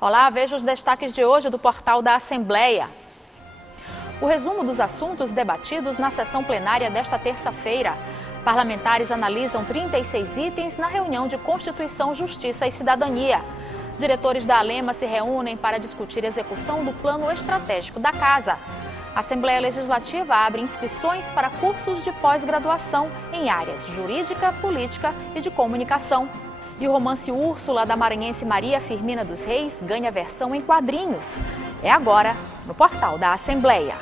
Olá, veja os destaques de hoje do portal da Assembleia. O resumo dos assuntos debatidos na sessão plenária desta terça-feira. Parlamentares analisam 36 itens na reunião de Constituição, Justiça e Cidadania. Diretores da Alema se reúnem para discutir a execução do plano estratégico da Casa. A Assembleia Legislativa abre inscrições para cursos de pós-graduação em áreas jurídica, política e de comunicação. E o romance Úrsula, da maranhense Maria Firmina dos Reis, ganha versão em quadrinhos. É agora, no portal da Assembleia.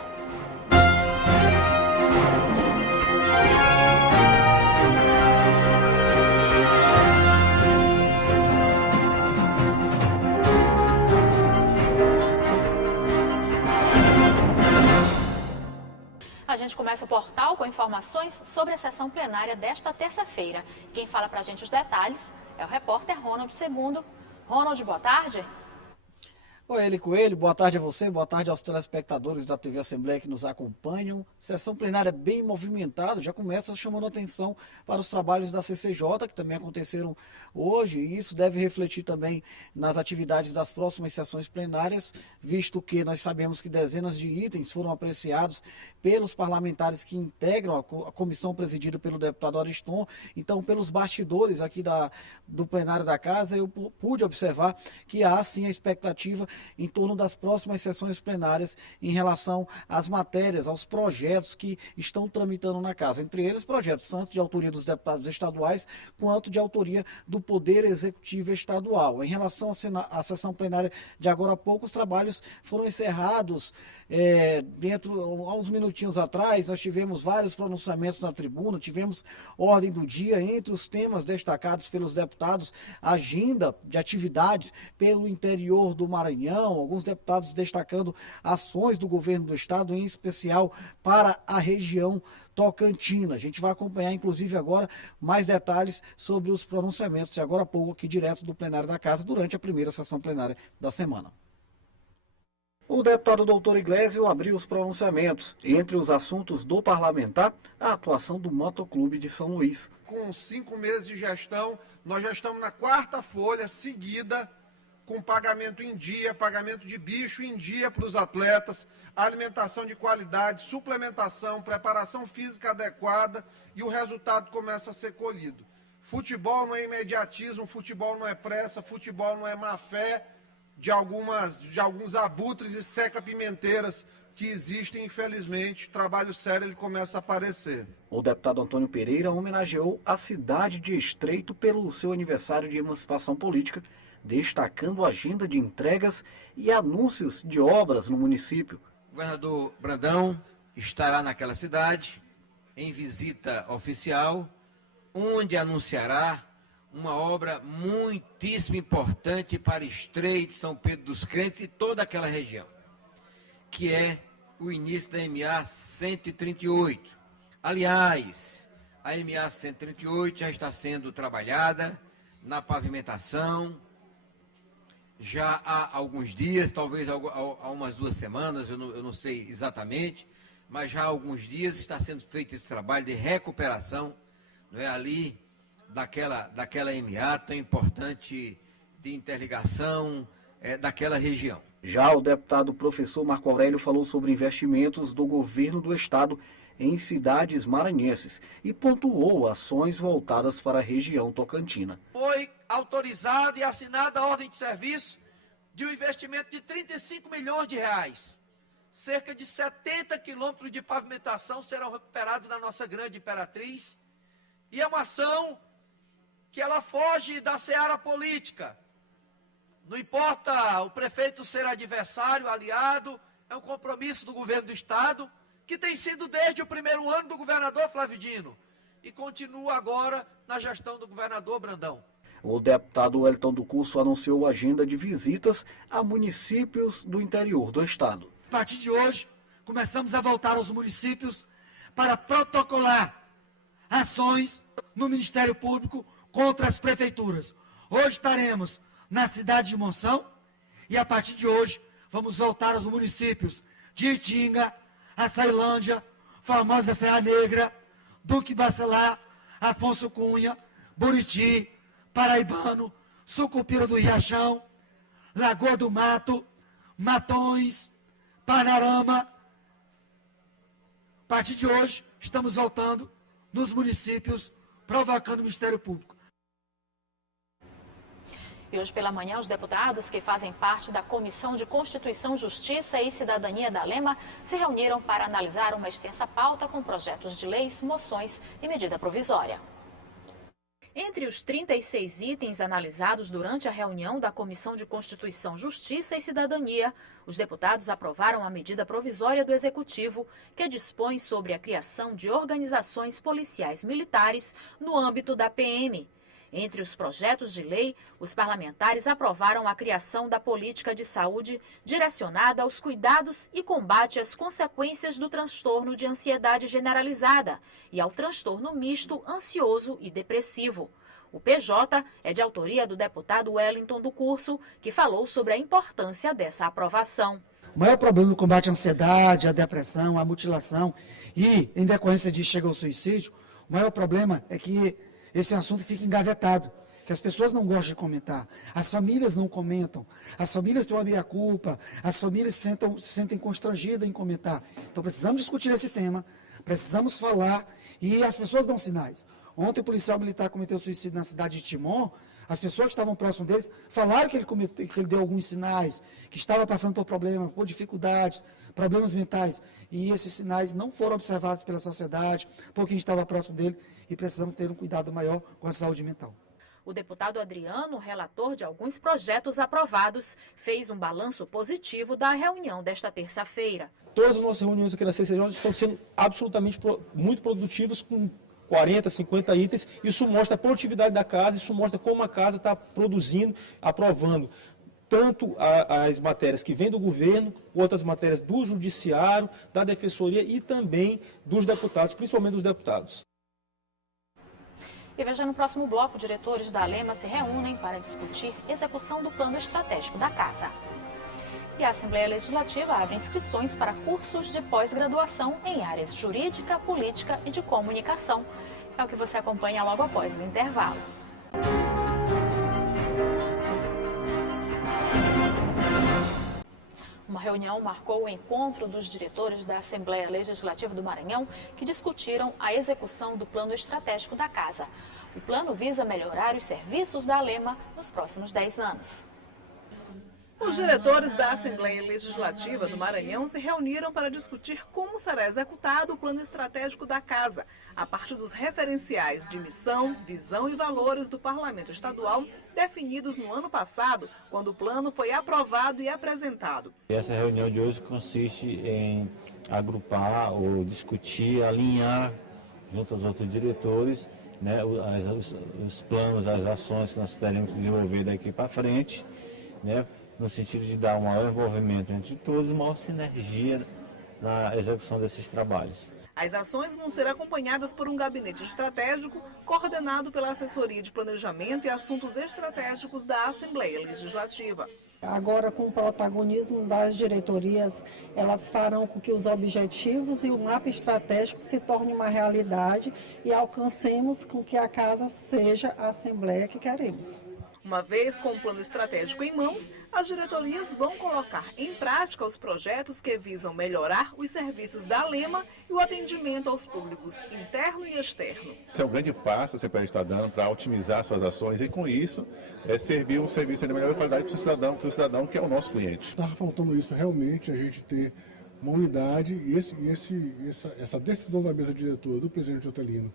A gente começa o portal com informações sobre a sessão plenária desta terça-feira. Quem fala pra gente os detalhes é o repórter Ronald II. Ronald, boa tarde. Oi, Eli Coelho, boa tarde a você, boa tarde aos telespectadores da TV Assembleia que nos acompanham. Sessão plenária bem movimentada, já começa chamando atenção para os trabalhos da CCJ, que também aconteceram hoje, e isso deve refletir também nas atividades das próximas sessões plenárias, visto que nós sabemos que dezenas de itens foram apreciados pelos parlamentares que integram a comissão presidida pelo deputado Ariston. Então, pelos bastidores aqui do plenário da Casa, eu pude observar que há sim a expectativa em torno das próximas sessões plenárias em relação às matérias, aos projetos que estão tramitando na Casa. Entre eles, projetos tanto de autoria dos deputados estaduais quanto de autoria do Poder Executivo Estadual. Em relação à sessão plenária de agora há pouco, os trabalhos foram encerrados há uns minutinhos atrás. Nós tivemos vários pronunciamentos na tribuna, tivemos ordem do dia, entre os temas destacados pelos deputados, agenda de atividades pelo interior do Maranhão, alguns deputados destacando ações do governo do estado, em especial para a região Tocantina. A gente vai acompanhar, inclusive, agora mais detalhes sobre os pronunciamentos de agora há pouco aqui direto do plenário da Casa durante a primeira sessão plenária da semana. O deputado doutor Iglesio abriu os pronunciamentos. Entre os assuntos do parlamentar, a atuação do Motoclube de São Luís. Com 5 meses de gestão, nós já estamos na 4ª folha seguida, com pagamento em dia, pagamento de bicho em dia para os atletas, alimentação de qualidade, suplementação, preparação física adequada, e o resultado começa a ser colhido. Futebol não é imediatismo, futebol não é pressa, futebol não é má fé de alguns abutres e seca-pimenteiras que existem, infelizmente. Trabalho sério ele começa a aparecer. O deputado Antônio Pereira homenageou a cidade de Estreito pelo seu aniversário de emancipação política, destacando a agenda de entregas e anúncios de obras no município. O governador Brandão estará naquela cidade em visita oficial, onde anunciará uma obra muitíssimo importante para Estreito, São Pedro dos Crentes e toda aquela região, que é o início da MA 138. Aliás, a MA 138 já está sendo trabalhada na pavimentação, já há alguns dias, talvez há umas 2 semanas, eu não sei exatamente, mas já há alguns dias está sendo feito esse trabalho de recuperação, não é, ali daquela MA tão importante de interligação daquela região. Já o deputado professor Marco Aurélio falou sobre investimentos do governo do estado em cidades maranhenses e pontuou ações voltadas para a região tocantina. Foi autorizada e assinada a ordem de serviço de um investimento de 35 milhões de reais. Cerca de 70 quilômetros de pavimentação serão recuperados na nossa grande Imperatriz. E é uma ação que ela foge da seara política. Não importa o prefeito ser adversário, aliado, é um compromisso do governo do estado, que tem sido desde o primeiro ano do governador Flávio Dino e continua agora na gestão do governador Brandão. O deputado Wellington do Curso anunciou a agenda de visitas a municípios do interior do estado. A partir de hoje, começamos a voltar aos municípios para protocolar ações no Ministério Público contra as prefeituras. Hoje estaremos na cidade de Monção e a partir de hoje vamos voltar aos municípios de Itinga, Açailândia, Formosa da Serra Negra, Duque Bacelar, Afonso Cunha, Buriti, Paraibano, Sucupira do Riachão, Lagoa do Mato, Matões, Panorama. A partir de hoje, estamos voltando nos municípios, provocando o Ministério Público. E hoje pela manhã, os deputados que fazem parte da Comissão de Constituição, Justiça e Cidadania da Alema se reuniram para analisar uma extensa pauta com projetos de leis, moções e medida provisória. Entre os 36 itens analisados durante a reunião da Comissão de Constituição, Justiça e Cidadania, os deputados aprovaram a medida provisória do Executivo, que dispõe sobre a criação de organizações policiais militares no âmbito da PM. Entre os projetos de lei, os parlamentares aprovaram a criação da política de saúde direcionada aos cuidados e combate às consequências do transtorno de ansiedade generalizada e ao transtorno misto ansioso e depressivo. O PJ é de autoria do deputado Wellington do Curso, que falou sobre a importância dessa aprovação. O maior problema no combate à ansiedade, à depressão, à mutilação e, em decorrência disso, chega ao suicídio, o maior problema é que esse assunto fica engavetado, que as pessoas não gostam de comentar, as famílias não comentam, as famílias têm uma meia-culpa, as famílias se sentem constrangidas em comentar. Então precisamos discutir esse tema, precisamos falar e as pessoas dão sinais. Ontem o policial militar cometeu suicídio na cidade de Timon, as pessoas que estavam próximas deles falaram que ele deu alguns sinais, que estava passando por problemas, por dificuldades, problemas mentais. E esses sinais não foram observados pela sociedade, por quem estava próximo dele, e precisamos ter um cuidado maior com a saúde mental. O deputado Adriano, relator de alguns projetos aprovados, fez um balanço positivo da reunião desta terça-feira. Todas as nossas reuniões aqui na CCJ estão sendo absolutamente muito produtivas, com 40, 50 itens. Isso mostra a produtividade da casa, isso mostra como a casa está produzindo, aprovando tanto as matérias que vêm do governo, outras matérias do judiciário, da defensoria e também dos deputados, principalmente dos deputados. E veja, no próximo bloco, diretores da Alema se reúnem para discutir execução do plano estratégico da casa. E a Assembleia Legislativa abre inscrições para cursos de pós-graduação em áreas jurídica, política e de comunicação. É o que você acompanha logo após o intervalo. Uma reunião marcou o encontro dos diretores da Assembleia Legislativa do Maranhão, que discutiram a execução do plano estratégico da casa. O plano visa melhorar os serviços da Alema nos próximos 10 anos. Os diretores da Assembleia Legislativa do Maranhão se reuniram para discutir como será executado o plano estratégico da casa, a partir dos referenciais de missão, visão e valores do Parlamento Estadual definidos no ano passado, quando o plano foi aprovado e apresentado. Essa reunião de hoje consiste em agrupar ou discutir, alinhar junto aos outros diretores, né, os planos, as ações que nós teremos que desenvolver daqui para frente, né, no sentido de dar um maior envolvimento entre todos e maior sinergia na execução desses trabalhos. As ações vão ser acompanhadas por um gabinete estratégico coordenado pela Assessoria de Planejamento e Assuntos Estratégicos da Assembleia Legislativa. Agora, com o protagonismo das diretorias, elas farão com que os objetivos e o mapa estratégico se tornem uma realidade e alcancemos com que a casa seja a Assembleia que queremos. Uma vez com o plano estratégico em mãos, as diretorias vão colocar em prática os projetos que visam melhorar os serviços da Alema e o atendimento aos públicos interno e externo. Esse é um grande passo que a CPL está dando para otimizar suas ações e, com isso, servir um serviço de melhor qualidade para o cidadão que é o nosso cliente. Estava faltando isso realmente, a gente ter uma unidade e essa decisão da mesa diretora do presidente Otelino,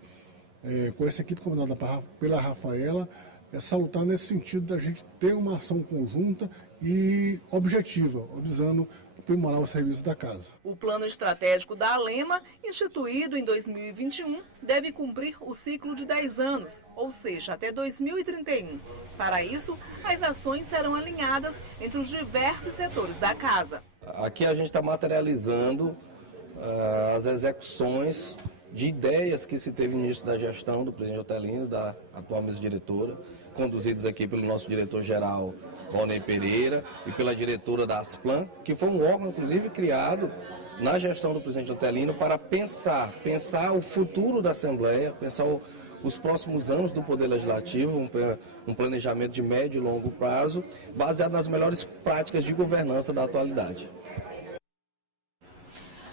com essa equipe comandada pela Rafaela, é salutar nesse sentido da gente ter uma ação conjunta e objetiva, visando aprimorar o serviço da casa. O plano estratégico da Alema, instituído em 2021, deve cumprir o ciclo de 10 anos, ou seja, até 2031. Para isso, as ações serão alinhadas entre os diversos setores da casa. Aqui a gente está materializando as execuções de ideias que se teve no início da gestão do presidente Otelino, da atual mesa diretora, conduzidos aqui pelo nosso diretor-geral, Rony Pereira, e pela diretora da Asplan, que foi um órgão, inclusive, criado na gestão do presidente Otelino para pensar o futuro da Assembleia, pensar os próximos anos do Poder Legislativo, um planejamento de médio e longo prazo, baseado nas melhores práticas de governança da atualidade.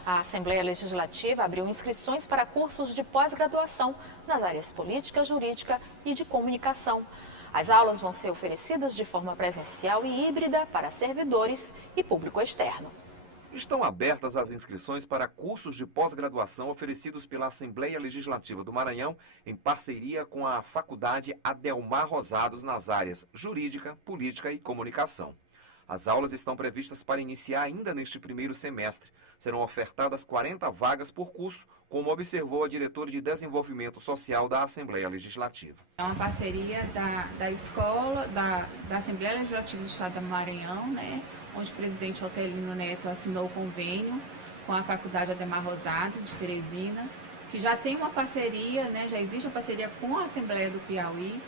A Assembleia Legislativa abriu inscrições para cursos de pós-graduação nas áreas política, jurídica e de comunicação. As aulas vão ser oferecidas de forma presencial e híbrida para servidores e público externo. Estão abertas as inscrições para cursos de pós-graduação oferecidos pela Assembleia Legislativa do Maranhão em parceria com a Faculdade Adelmar Rosados nas áreas jurídica, política e comunicação. As aulas estão previstas para iniciar ainda neste primeiro semestre. Serão ofertadas 40 vagas por curso, como observou a diretora de Desenvolvimento Social da Assembleia Legislativa. É uma parceria da escola, da Assembleia Legislativa do Estado do Maranhão, né, onde o presidente Otelino Neto assinou o convênio com a Faculdade Adelmar Rosados de Teresina, que já tem uma parceria, né, já existe uma parceria com a Assembleia do Piauí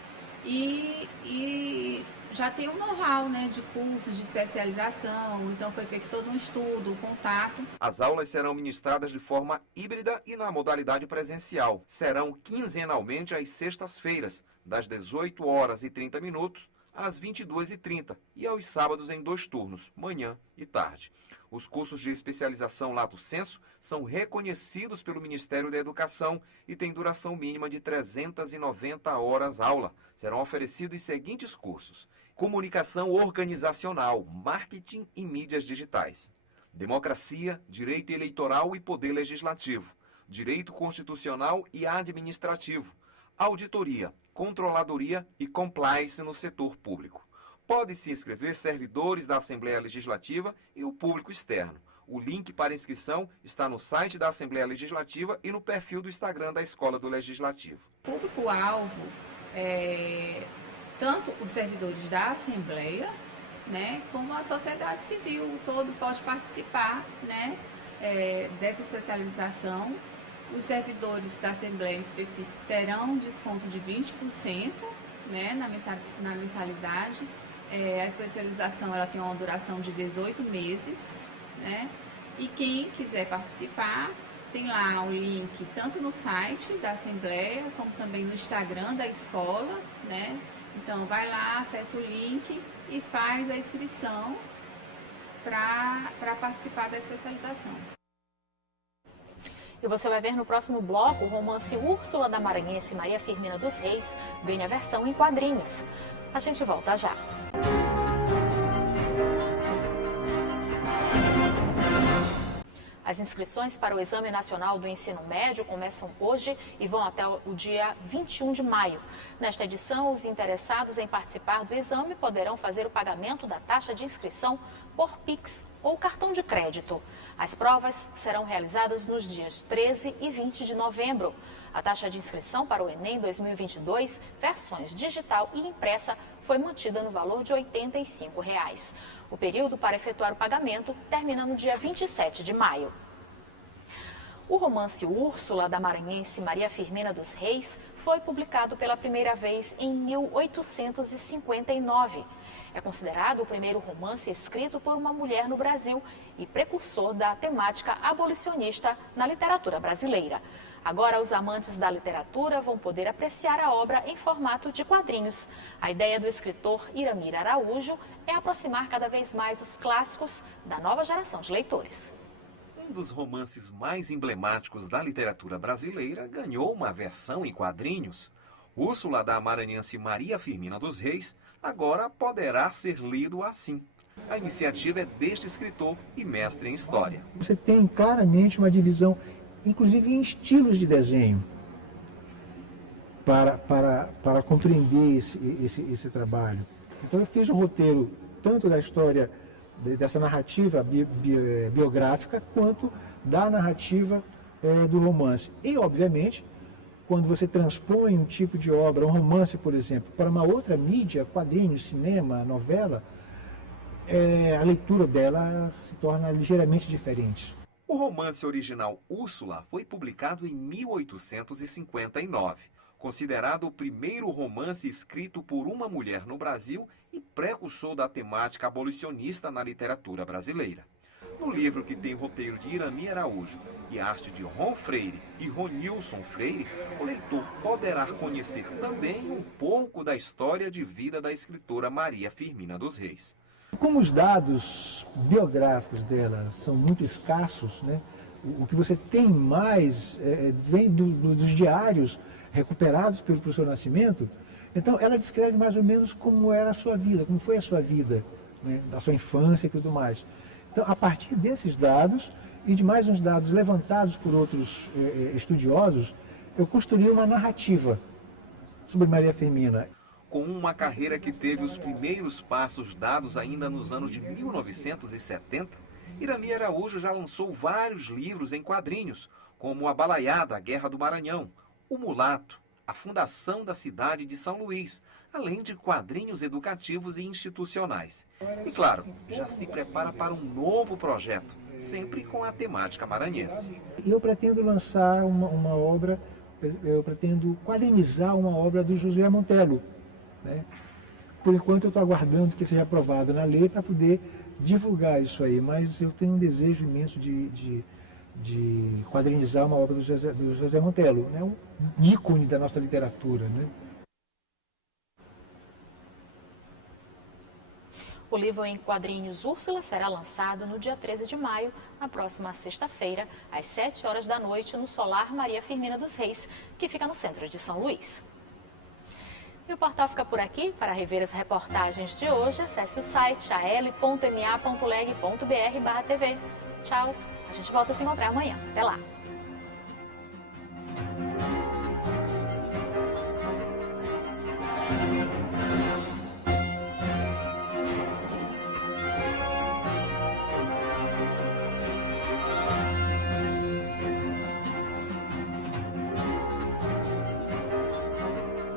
e já tem um know-how, né, de cursos de especialização, então foi feito todo um estudo, um contato. As aulas serão ministradas de forma híbrida e na modalidade presencial. Serão quinzenalmente às sextas-feiras, das 18h30 às 22h30 e aos sábados em 2 turnos, manhã e tarde. Os cursos de especialização lato sensu são reconhecidos pelo Ministério da Educação e têm duração mínima de 390 horas aula. Serão oferecidos os seguintes cursos: Comunicação Organizacional, Marketing e Mídias Digitais, Democracia, Direito Eleitoral e Poder Legislativo, Direito Constitucional e Administrativo, Auditoria, Controladoria e Compliance no setor público. Pode se inscrever servidores da Assembleia Legislativa e o público externo. O link para inscrição está no site da Assembleia Legislativa e no perfil do Instagram da Escola do Legislativo. O público-alvo é tanto os servidores da Assembleia, né, como a sociedade civil, todo pode participar, né, dessa especialização. Os servidores da Assembleia em específico terão desconto de 20%, né, na mensalidade. A especialização ela tem uma duração de 18 meses, né, e quem quiser participar tem lá o link tanto no site da Assembleia como também no Instagram da escola, né. Então vai lá, acessa o link e faz a inscrição para participar da especialização. E você vai ver no próximo bloco o romance Úrsula da Maranhense Maria Firmina dos Reis, vem a versão em quadrinhos. A gente volta já. As inscrições para o Exame Nacional do Ensino Médio começam hoje e vão até o dia 21 de maio. Nesta edição, os interessados em participar do exame poderão fazer o pagamento da taxa de inscrição por Pix ou cartão de crédito. As provas serão realizadas nos dias 13 e 20 de novembro. A taxa de inscrição para o Enem 2022, versões digital e impressa, foi mantida no valor de R$ 85. O período para efetuar o pagamento termina no dia 27 de maio. O romance Úrsula, da maranhense Maria Firmina dos Reis, foi publicado pela primeira vez em 1859. É considerado o primeiro romance escrito por uma mulher no Brasil e precursor da temática abolicionista na literatura brasileira. Agora, os amantes da literatura vão poder apreciar a obra em formato de quadrinhos. A ideia do escritor Iramir Araújo é aproximar cada vez mais os clássicos da nova geração de leitores. Um dos romances mais emblemáticos da literatura brasileira ganhou uma versão em quadrinhos. Úrsula, da maranhense Maria Firmina dos Reis, agora poderá ser lido assim. A iniciativa é deste escritor e mestre em história. Você tem claramente uma divisão, inclusive em estilos de desenho, para compreender esse trabalho. Então eu fiz um roteiro tanto da história dessa narrativa biográfica, quanto da narrativa do romance. E, obviamente, quando você transpõe um tipo de obra, um romance, por exemplo, para uma outra mídia, quadrinho, cinema, novela, a leitura dela se torna ligeiramente diferente. O romance original Úrsula foi publicado em 1859. Considerado o primeiro romance escrito por uma mulher no Brasil e precursor da temática abolicionista na literatura brasileira. No livro, que tem roteiro de Irami Araújo e arte de Ron Freire e Ronilson Freire, o leitor poderá conhecer também um pouco da história de vida da escritora Maria Firmina dos Reis. Como os dados biográficos dela são muito escassos, né, o que você tem mais vem dos diários recuperados pelo professor Nascimento. Então ela descreve mais ou menos como era a sua vida, como foi a sua vida, né, da sua infância e tudo mais. Então, a partir desses dados e de mais uns dados levantados por outros estudiosos, eu construí uma narrativa sobre Maria Firmina. Com uma carreira que teve os primeiros passos dados ainda nos anos de 1970, Irami Araújo já lançou vários livros em quadrinhos, como A Balaiada, a Guerra do Maranhão, O Mulato, a fundação da cidade de São Luís, além de quadrinhos educativos e institucionais. E claro, já se prepara para um novo projeto, sempre com a temática maranhense. Eu pretendo lançar uma obra, eu pretendo quadrinizar uma obra do Josué Montello, né? Por enquanto eu estou aguardando que seja aprovada na lei para poder divulgar isso aí, mas eu tenho um desejo imenso de quadrinizar uma obra do Josué Montello, né? Um ícone da nossa literatura, né? O livro em quadrinhos Úrsula será lançado no dia 13 de maio, na próxima sexta-feira, às 7 horas da noite, no Solar Maria Firmina dos Reis, que fica no centro de São Luís. E o portal fica por aqui. Para rever as reportagens de hoje, acesse o site al.ma.leg.br/tv. Tchau, a gente volta a se encontrar amanhã. Até lá!